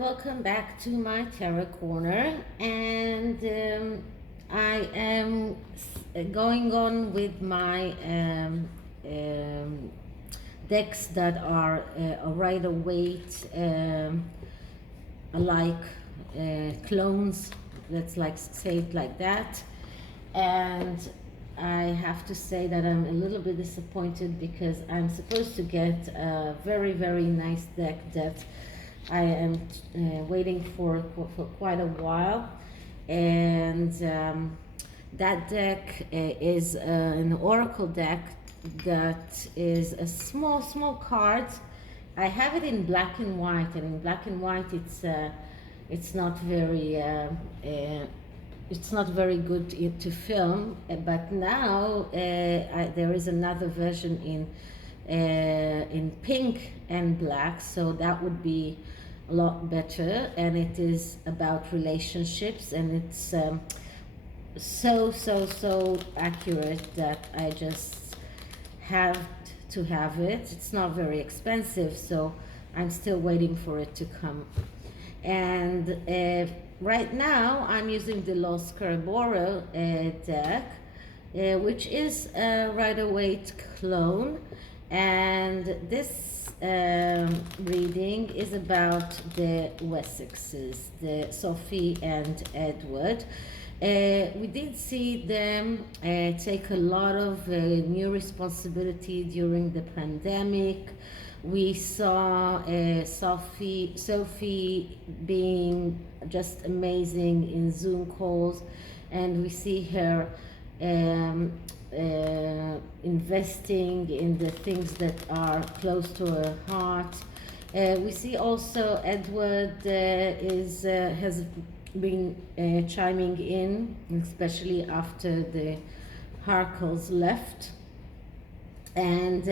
welcome back to my tarot corner. And I am going on with my decks that are a Rider-Waite alike clones, let's like say it like that. And I have to say that I'm a little bit disappointed because I'm supposed to get a very, very nice deck that I am waiting for quite a while. And that deck is an oracle deck that is a small card. I have it in black and white, and in black and white it's not very good to film, but now there is another version in pink and black, so that would be a lot better. And it is about relationships, and it's so accurate that I just have to have it. It's not very expensive, so I'm still waiting for it to come. And right now I'm using the scaraboeo deck, which is a Rider-Waite clone. And this reading is about the Wessexes, the Sophie and Edward. We did see them take a lot of new responsibility during the pandemic. We saw Sophie being just amazing in Zoom calls, and we see her investing in the things that are close to her heart. We see also Edward has been chiming in, especially after the Harkles left. And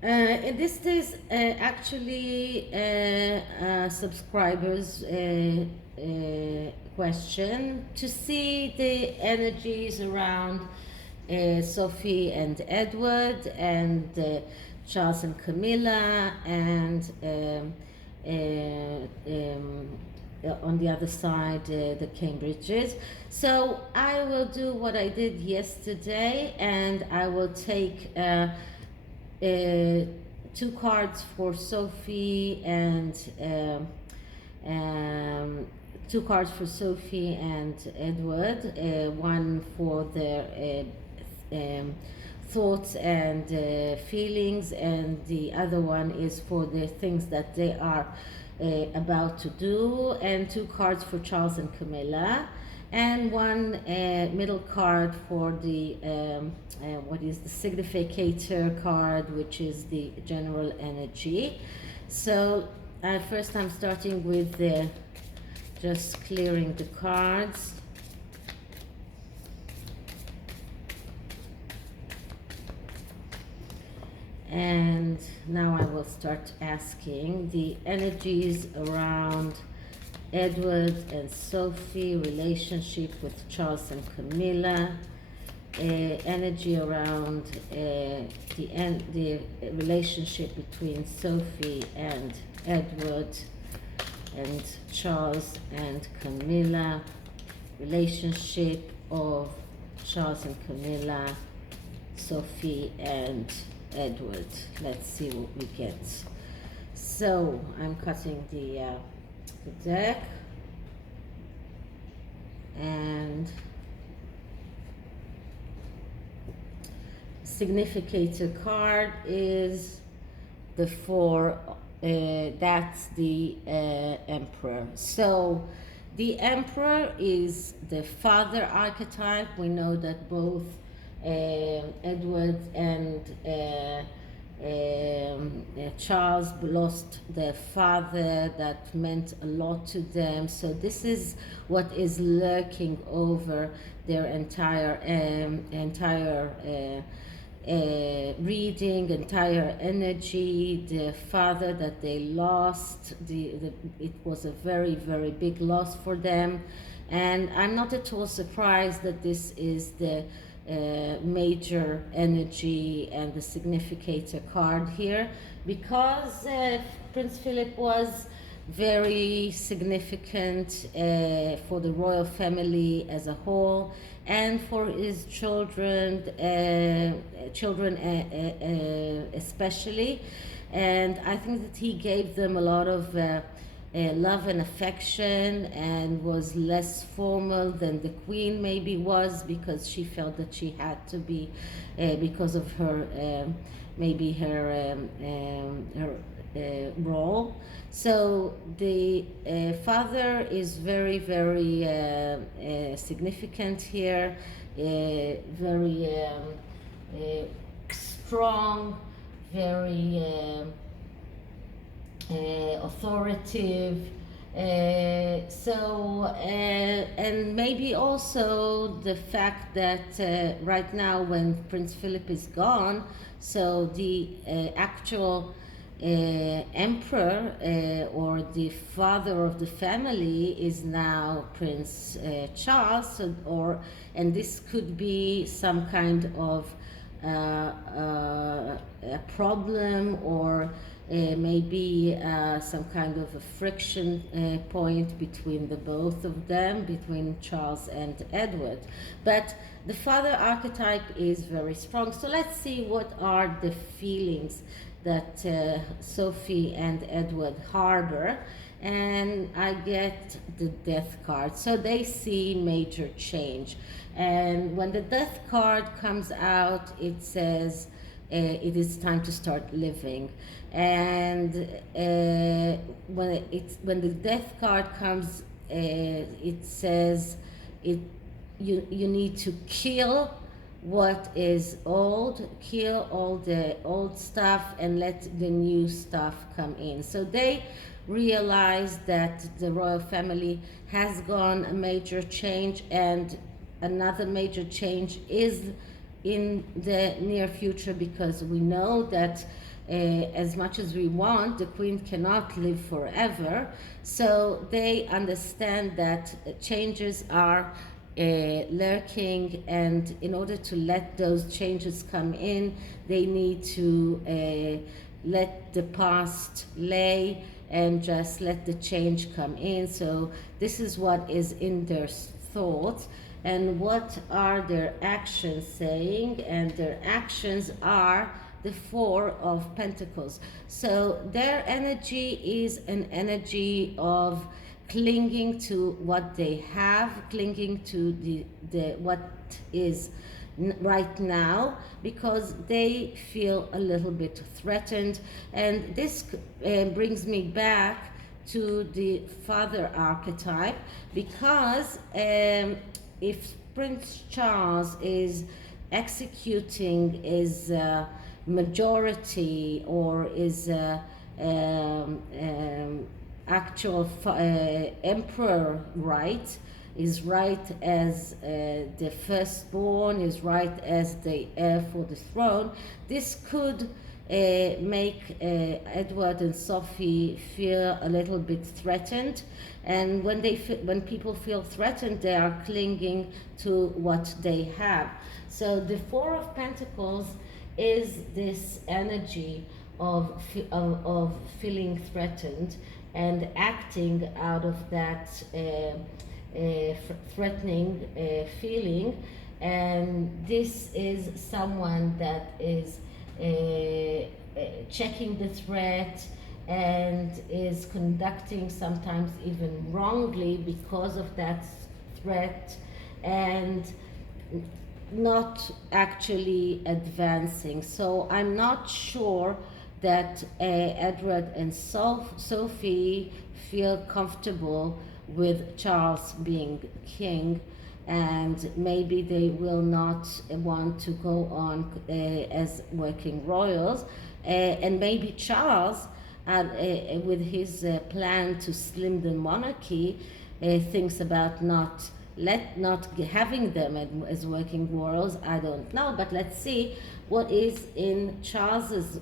this is actually a subscriber's question to see the energies around Sophie and Edward, and Charles and Camilla, and on the other side the Cambridges. So I will do what I did yesterday, and I will take 2 cards for Sophie and 2 cards for Sophie and Edward, one for their thoughts and feelings, and the other one is for the things that they are about to do, and 2 cards for Charles and Camilla, and 1 middle card for the what is the significator card, which is the general energy. So first I'm starting with just clearing the cards. And now I will start asking the energies around Edward and Sophie, relationship with Charles and Camilla, energy around the relationship between Sophie and Edward, and Charles and Camilla, relationship of Charles and Camilla, Sophie and Edward. Let's see what we get. So I'm cutting the deck, and significator card is the 4. That's the Emperor. So the Emperor is the father archetype. We know that both Edward and Charles lost their father. That meant a lot to them. So this is what is lurking over their entire reading, entire energy. The father that they lost, it was a very, very big loss for them. And I'm not at all surprised that this is the major energy and the significator card here, because Prince Philip was very significant for the royal family as a whole, and for his children especially. And I think that he gave them a lot of love and affection, and was less formal than the queen maybe was, because she felt that she had to be, because of her maybe her role. So the father is very, very significant here, very strong, very authoritative. And maybe also the fact that right now, when Prince Philip is gone, so the actual emperor or the father of the family is now Prince Charles, and this could be some kind of a problem, or maybe some kind of a friction point between the both of them, between Charles and Edward. But the father archetype is very strong. So let's see what are the feelings that Sophie and Edward harbor. And I get the death card. So they see major change. And when the death card comes out, it says it is time to start living. And when the death card comes, it says you need to kill what is old, kill all the old stuff, and let the new stuff come in. So they realize that the royal family has gone a major change, and another major change is in the near future, because we know that as much as we want, the queen cannot live forever. So they understand that changes are lurking, and in order to let those changes come in, they need to let the past lay and just let the change come in. So this is what is in their thoughts. And what are their actions saying? And their actions are the Four of Pentacles. So their energy is an energy of clinging to what they have, clinging to the what is right now, because they feel a little bit threatened. And this brings me back to the father archetype, because if Prince Charles is executing his majority, or is actual emperor right, is right as the firstborn, is right as the heir for the throne, this could make Edward and Sophie feel a little bit threatened. And when people feel threatened, they are clinging to what they have. So the Four of Pentacles is this energy of feeling threatened and acting out of that threatening feeling. And this is someone that is checking the threat, and is conducting sometimes even wrongly because of that threat, and not actually advancing. So I'm not sure that Edward and Sophie feel comfortable with Charles being king, and maybe they will not want to go on as working royals. And maybe Charles, with his plan to slim the monarchy, thinks about not having them as working royals. I don't know, but let's see what is in Charles's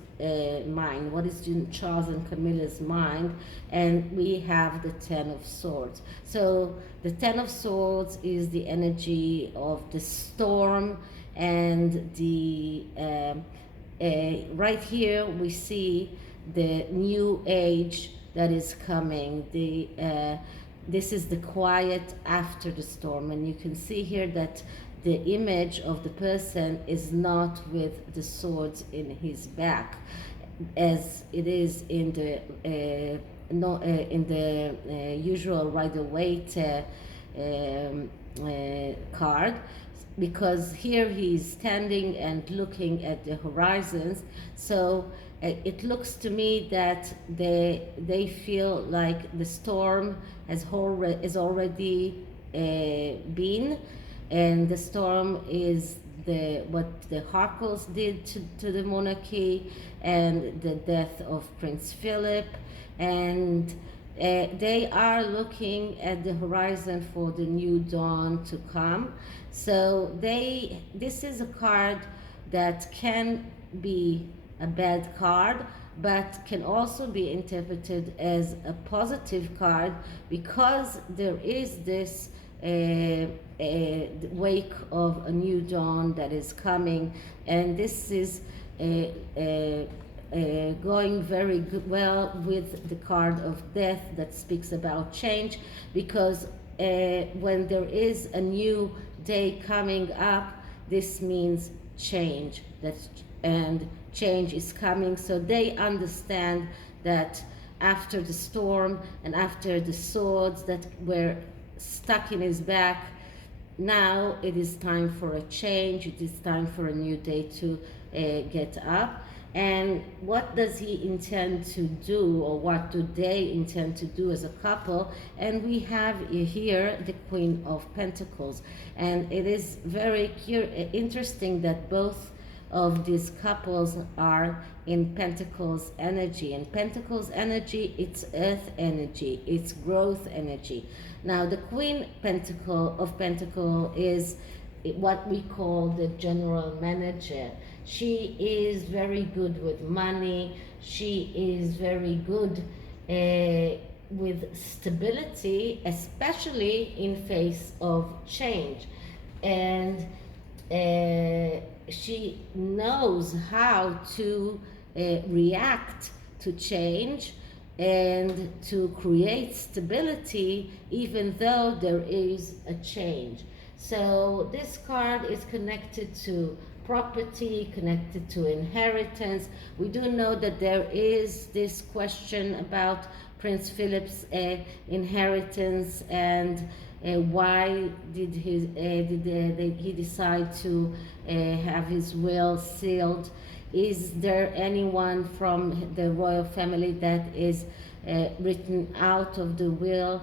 mind, what is in Charles and Camilla's mind. And we have the Ten of Swords. So the Ten of Swords is the energy of the storm, and the right here we see the new age that is coming. This is the quiet after the storm, and you can see here that the image of the person is not with the swords in his back, as it is in the usual Rider-Waite card, because here he's standing and looking at the horizons. So it looks to me that they feel like the storm is already been, and the storm is what the Harkles did to the monarchy, and the death of Prince Philip, and they are looking at the horizon for the new dawn to come. So this is a card that can be a bad card, but can also be interpreted as a positive card, because there is this wake of a new dawn that is coming, and this is going very well with the card of death that speaks about change, because when there is a new day coming up, this means change, and change is coming. So they understand that after the storm and after the swords that were stuck in his back, now it is time for a change. It is time for a new day to get up. And what does he intend to do, or what do they intend to do as a couple? And we have here the Queen of Pentacles, and it is very interesting that both of these couples are in Pentacles energy. And Pentacles energy, it's earth energy, it's growth energy. Now the Queen of Pentacle is what we call the general manager. She is very good with money. She is very good with stability, especially in face of change. And she knows how to react to change and to create stability even though there is a change. So this card is connected to property, connected to inheritance. We do know that there is this question about Prince Philip's inheritance, and why did he decide to have his will sealed? Is there anyone from the royal family that is written out of the will?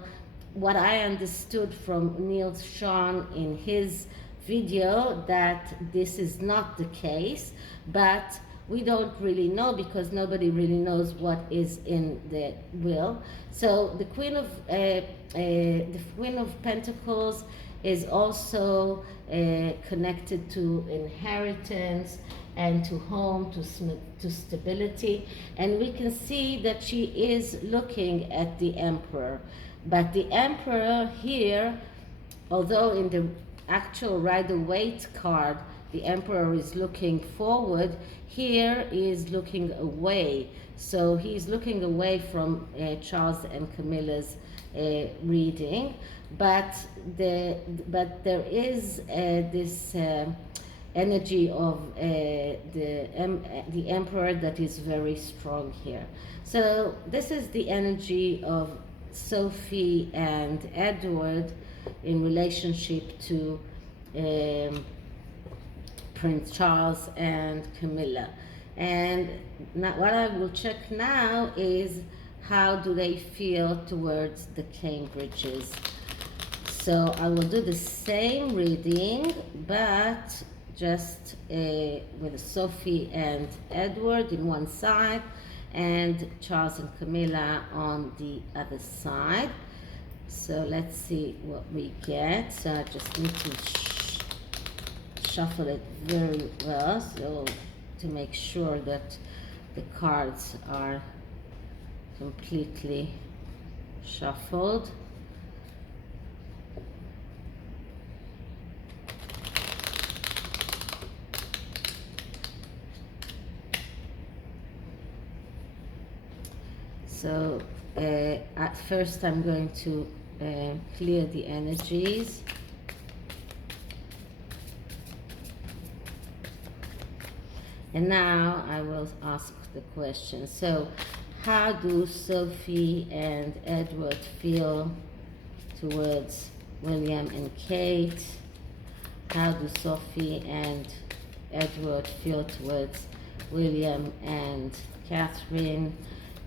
What I understood from Neil Sean in his video, that this is not the case, but we don't really know, because nobody really knows what is in the will. So the Queen of Pentacles is also connected to inheritance and to home, to stability, and we can see that she is looking at the Emperor. But the Emperor here, although in the actual Rider-Waite card the Emperor is looking forward, here is looking away. So he's looking away from Charles and Camilla's reading, but there is this energy of the Emperor that is very strong here. So this is the energy of Sophie and Edward in relationship to Prince Charles and Camilla. And now what I will check now is how do they feel towards the Cambridges. So I will do the same reading, but just with Sophie and Edward in one side and Charles and Camilla on the other side. So let's see what we get. So I just need to shuffle it very well, so to make sure that the cards are completely shuffled. So first I'm going to clear the energies. And now I will ask the question. So, how do Sophie and Edward feel towards William and Kate? How do Sophie and Edward feel towards William and Catherine?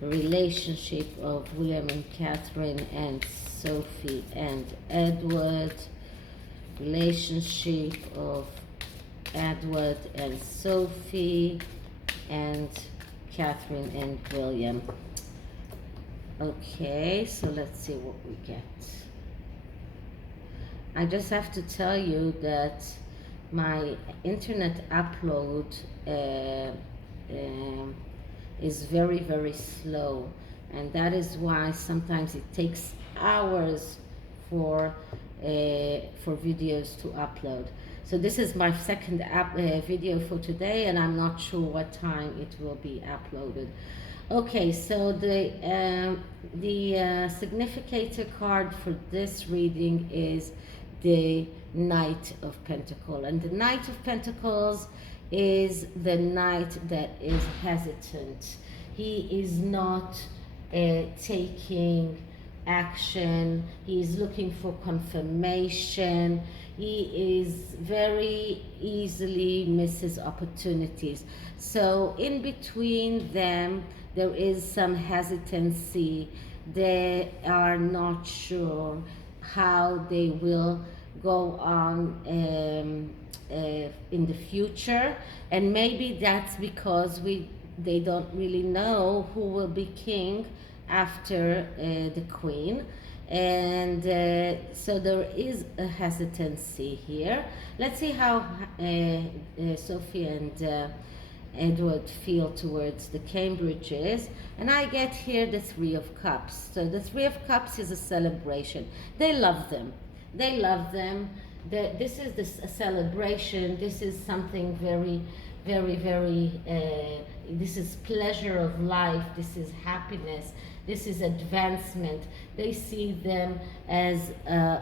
Relationship of William and Catherine and Sophie and Edward. Relationship of Edward and Sophie and Catherine and William. Okay, so let's see what we get. I just have to tell you that my internet upload is very, very slow, and that is why sometimes it takes hours for videos to upload. So this is my second video for today, and I'm not sure what time it will be uploaded. Okay, so the significator card for this reading is the Knight of Pentacles, and the Knight of Pentacles is the knight that is hesitant. He is not taking action. He is looking for confirmation. He is very easily misses opportunities. So in between them, there is some hesitancy. They are not sure how they will go on in the future, and maybe that's because they don't really know who will be king after the queen, and so there is a hesitancy here. Let's see how Sophie and Edward feel towards the Cambridges, and I get here the Three of Cups. So the Three of Cups is a celebration. They love them. They love them. This is a celebration. This is something very, very, very, this is pleasure of life. This is happiness. This is advancement. They see them as a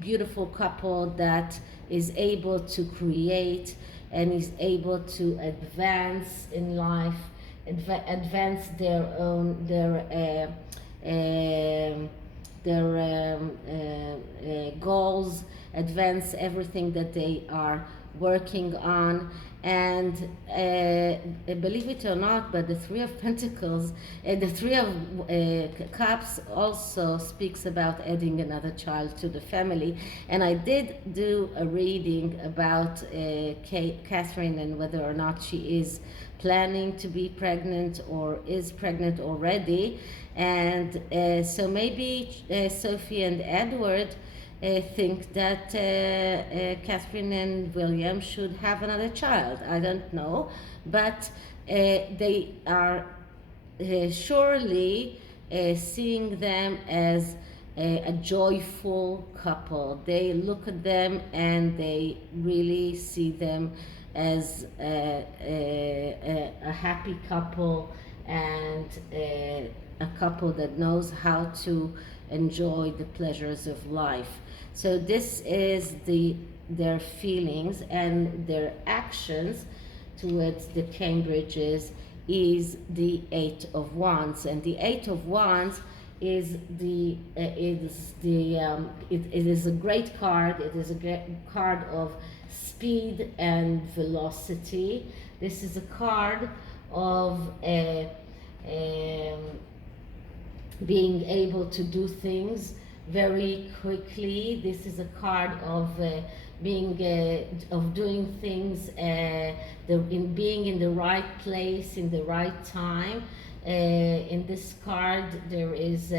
beautiful couple that is able to create and is able to advance in life, advance their own, goals, advance everything that they are working on. And believe it or not, but the Three of Pentacles, the Three of Cups also speaks about adding another child to the family. And I did do a reading about Catherine and whether or not she is planning to be pregnant or is pregnant already. And so maybe Sophie and Edward think that Catherine and William should have another child. I don't know, but they are surely seeing them as a joyful couple. They look at them and they really see them as a happy couple, and a couple that knows how to enjoy the pleasures of life. So this is their feelings, and their actions towards the Cambridges is the Eight of Wands. And the Eight of Wands is it is a great card. It is a card of speed and velocity. This is a card of being able to do things very quickly. This is a card of doing things, being in the right place in the right time. In this card, there is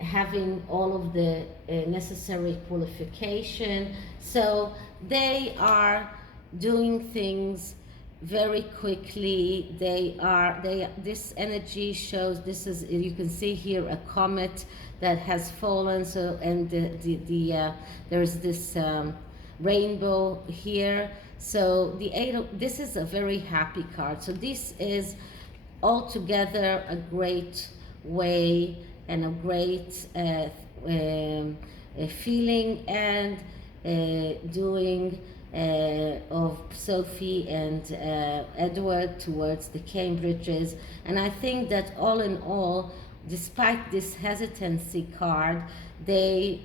having all of the necessary qualification. So they are doing things very quickly. This energy shows, this is, you can see here a comet that has fallen. So, and there's this rainbow here. So this is a very happy card. So this is altogether a great way and a great feeling and doing of Sophie and Edward towards the Cambridges. And I think that all in all, despite this hesitancy card, they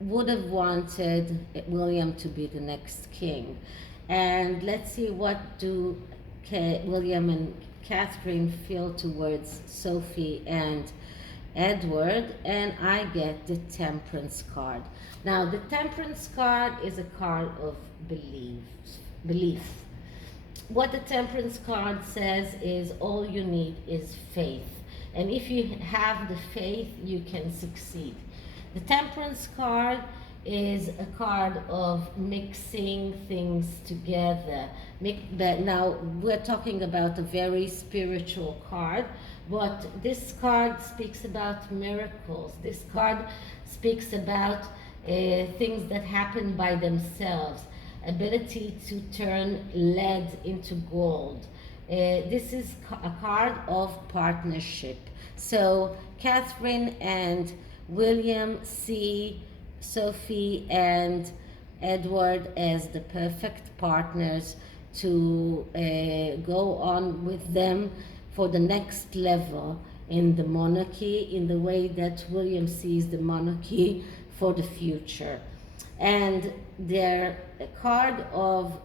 would have wanted William to be the next king. And let's see, what do William and Catherine feel towards Sophie and Edward, and I get the Temperance card. Now, the Temperance card is a card of belief. What the Temperance card says is all you need is faith. And if you have the faith, you can succeed. The Temperance card is a card of mixing things together. Now, we're talking about a very spiritual card, but this card speaks about miracles. This card speaks about things that happen by themselves, ability to turn lead into gold. This is a card of partnership. So Catherine and William see Sophie and Edward as the perfect partners to go on with them for the next level in the monarchy, in the way that William sees the monarchy for the future. And their card of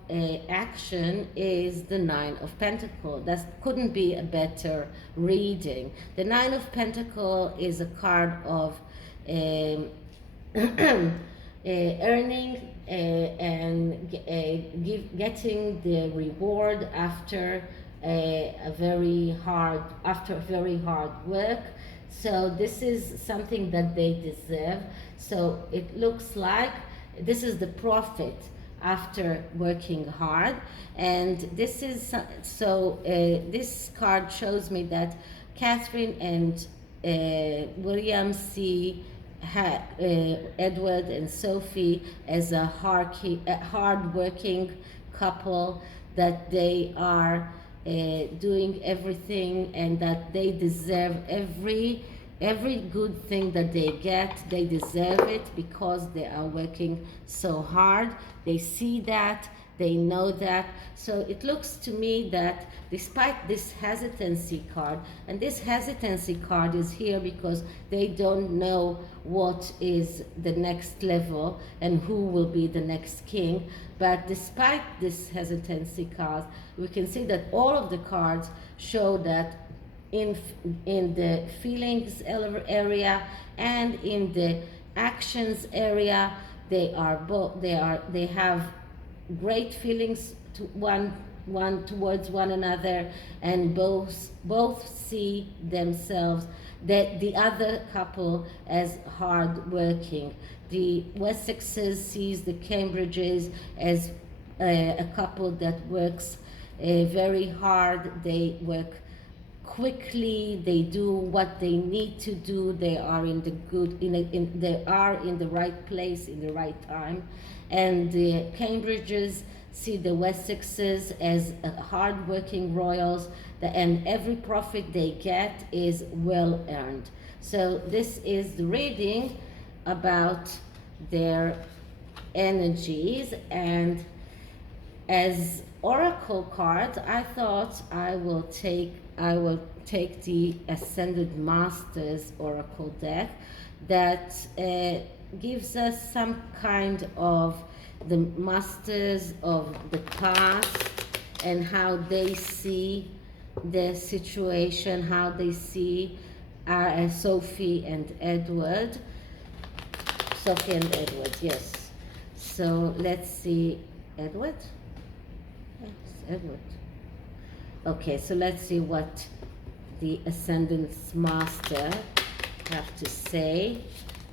action is the Nine of Pentacles. That couldn't be a better reading. The Nine of Pentacles is a card of earning and getting the reward after very hard work. So this is something that they deserve. So it looks like this is the profit after working hard, and this is this card shows me that Catherine and William see Edward and Sophie as a hard-working couple, that they are doing everything and that they deserve every good thing that they get. They deserve it because they are working so hard. They see that, they know that. So it looks to me that despite this hesitancy card, and this hesitancy card is here because they don't know what is the next level and who will be the next king, but despite this hesitancy card, we can see that all of the cards show that in the feelings area and in the actions area, they have great feelings to one towards one another, and both see themselves, that the other couple, as hard working. The Wessexes sees the Cambridges as a couple that works very hard. They work quickly, they do what they need to do, they are in the they are in the right place in the right time. And the Cambridges see the Wessexes as hard-working royals, and every profit they get is well earned. So this is the reading about their energies, and as oracle cards, I thought I will take the Ascended Masters Oracle deck that gives us some kind of the masters of the past and how they see the situation, how they see Sophie and Edward. Sophie and Edward, yes. So let's see, Edward? Yes, Edward. Okay, so let's see what the Ascendant Master have to say.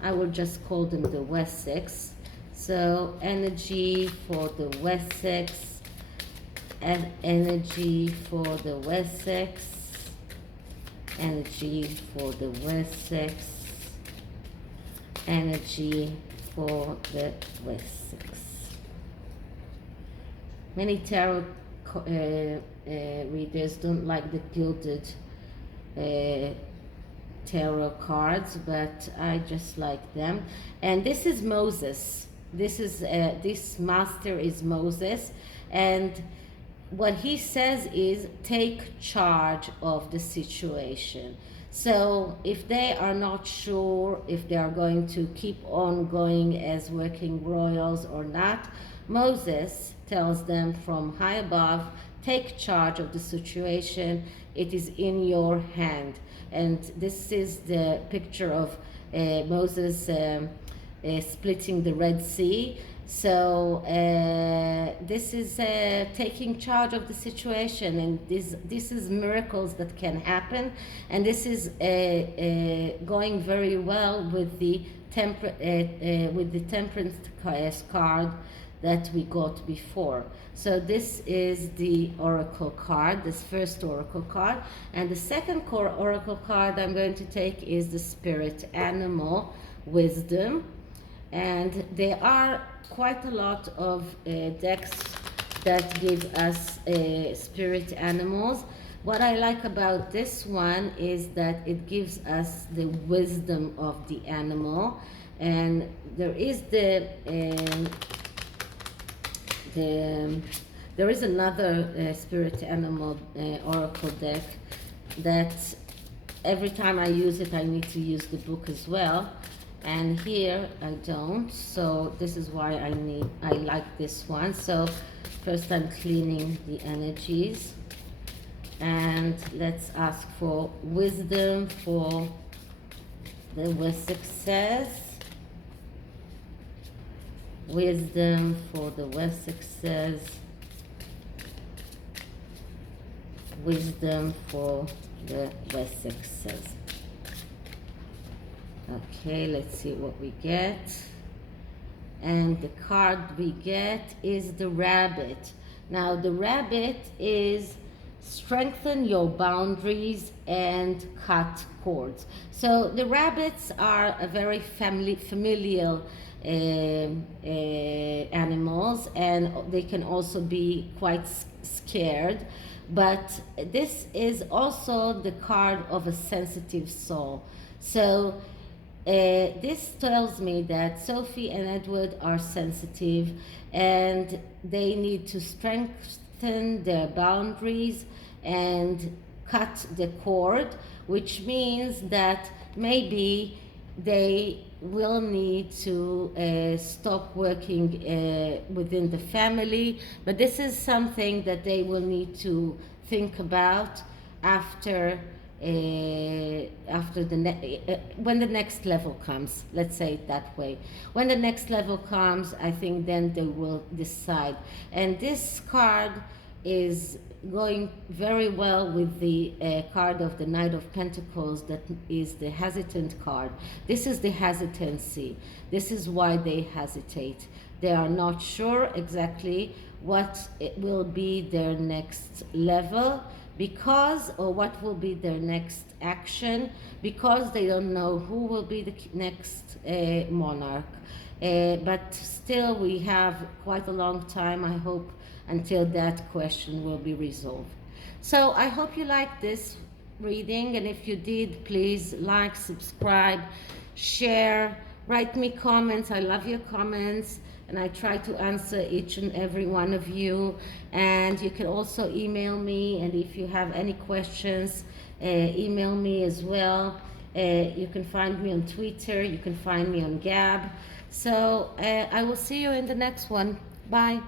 I will just call them the Wessex. So energy for the Wessex, and energy for the Wessex, energy for the Wessex, energy for the Wessex. Many tarot readers don't like the gilded uh, tarot cards, but I just like them. And this is Moses. This master is Moses, and what he says is take charge of the situation. So if they are not sure if they are going to keep on going as working royals or not, Moses tells them from high above, take charge of the situation. It is in your hand. And this is the picture of Moses splitting the Red Sea. So this is taking charge of the situation, and this is miracles that can happen, and this is going very well with the temperance card that we got before. So this is the oracle card, this first oracle card, and the second oracle card I'm going to take is the spirit animal, wisdom. And there are quite a lot of decks that give us spirit animals. What I like about this one is that it gives us the wisdom of the animal, and there is there is another spirit animal oracle deck that every time I use it I need to use the book as well. And here I don't, so this is why I like this one. So first I'm cleaning the energies, and let's ask for wisdom for the Wessexes. Wisdom for the Wessexes. Wisdom for the Wessexes. Okay, let's see what we get. And the card we get is the rabbit. Now the rabbit is strengthen your boundaries and cut cords. So the rabbits are a very familial animals, and they can also be quite scared. But this is also the card of a sensitive soul. So this tells me that Sophie and Edward are sensitive, and they need to strengthen their boundaries and cut the cord, which means that maybe they will need to stop working within the family, but this is something that they will need to think about after when the next level comes. Let's say it that way. When the next level comes, I think then they will decide. And this card is going very well with the card of the Knight of Pentacles, that is the hesitant card. This is the hesitancy. This is why they hesitate. They are not sure exactly what it will be their next level, because, or what will be their next action, because they don't know who will be the next monarch. But still we have quite a long time, I hope, until that question will be resolved. So I hope you liked this reading, and if you did, please like, subscribe, share, write me comments. I love your comments, and I try to answer each and every one of you. And you can also email me, and if you have any questions, email me as well. You can find me on Twitter, you can find me on Gab. So I will see you in the next one. Bye.